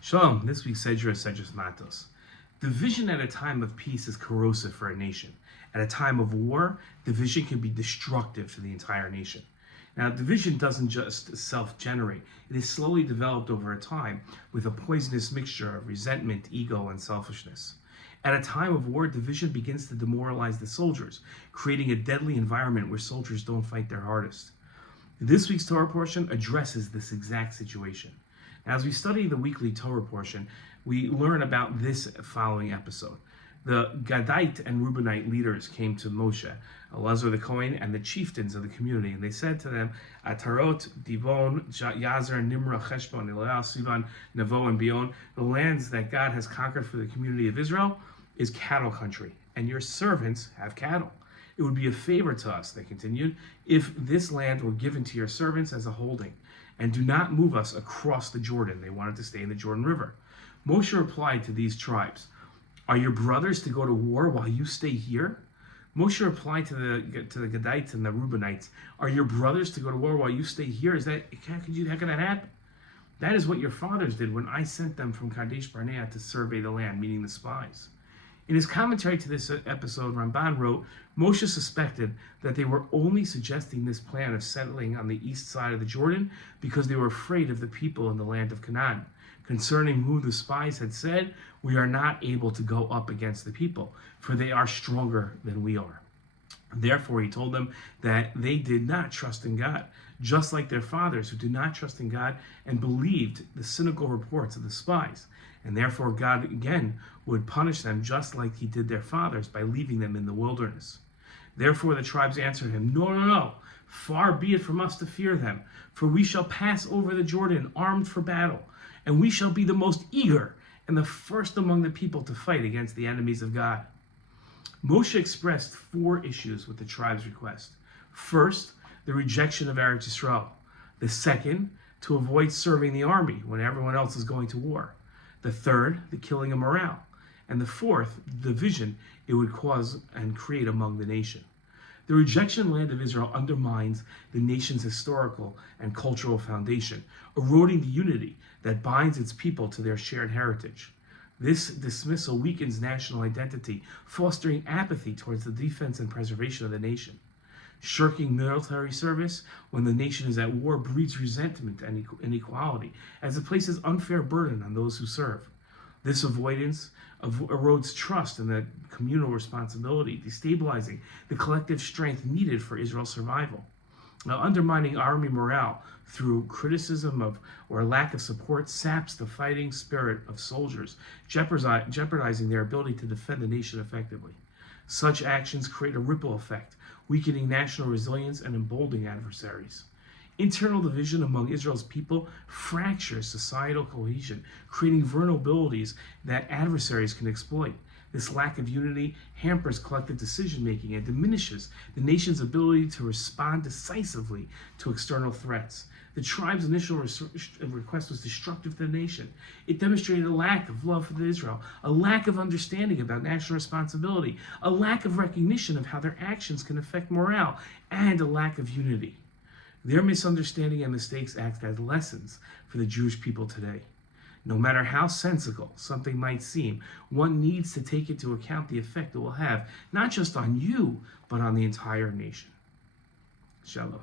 Shalom. This week's Sedra is Sedra's Matos. Division at a time of peace is corrosive for a nation. At a time of war, division can be destructive to the entire nation. Now, division doesn't just self-generate. It is slowly developed over a time with a poisonous mixture of resentment, ego, and selfishness. At a time of war, division begins to demoralize the soldiers, creating a deadly environment where soldiers don't fight their hardest. This week's Torah portion addresses this exact situation. As we study the weekly Torah portion, we learn about this following episode. The Gadite and Reubenite leaders came to Moshe, Elazar the Kohen, and the chieftains of the community, and they said to them, Atarot, Dibon, Yazer, Nimrah, Cheshbon, Eliel, Sivan, Nevo, and Bion, the lands that God has conquered for the community of Israel is cattle country, and your servants have cattle. It would be a favor to us, they continued, if this land were given to your servants as a holding, and do not move us across the Jordan. They wanted to stay in the Jordan River. Moshe replied to these tribes, are your brothers to go to war while you stay here? Moshe replied to the Gadites and the Reubenites, are your brothers to go to war while you stay here? How could that happen? That is what your fathers did when I sent them from Kadesh Barnea to survey the land, meaning the spies. In his commentary to this episode, Ramban wrote, Moshe suspected that they were only suggesting this plan of settling on the east side of the Jordan because they were afraid of the people in the land of Canaan. Concerning who the spies had said, we are not able to go up against the people, for they are stronger than we are. Therefore, he told them that they did not trust in God, just like their fathers who did not trust in God and believed the cynical reports of the spies. And therefore, God again would punish them just like he did their fathers by leaving them in the wilderness. Therefore, the tribes answered him, No. Far be it from us to fear them, for we shall pass over the Jordan armed for battle, and we shall be the most eager and the first among the people to fight against the enemies of God. Moshe expressed 4 issues with the tribe's request. First, the rejection of Eretz Yisrael. The second, to avoid serving the army when everyone else is going to war. The third, the killing of morale. And the fourth, the division it would cause and create among the nation. The rejection land of Israel undermines the nation's historical and cultural foundation, eroding the unity that binds its people to their shared heritage. This dismissal weakens national identity, fostering apathy towards the defense and preservation of the nation. Shirking military service when the nation is at war breeds resentment and inequality, as it places unfair burden on those who serve. This avoidance erodes trust in the communal responsibility, destabilizing the collective strength needed for Israel's survival. Now, undermining army morale through criticism of or lack of support saps the fighting spirit of soldiers, jeopardizing their ability to defend the nation effectively. Such actions create a ripple effect, weakening national resilience and emboldening adversaries. Internal division among Israel's people fractures societal cohesion, creating vulnerabilities that adversaries can exploit. This lack of unity hampers collective decision-making and diminishes the nation's ability to respond decisively to external threats. The tribe's initial request was destructive to the nation. It demonstrated a lack of love for Israel, a lack of understanding about national responsibility, a lack of recognition of how their actions can affect morale, and a lack of unity. Their misunderstanding and mistakes act as lessons for the Jewish people today. No matter how sensical something might seem, one needs to take into account the effect it will have, not just on you, but on the entire nation. Shalom.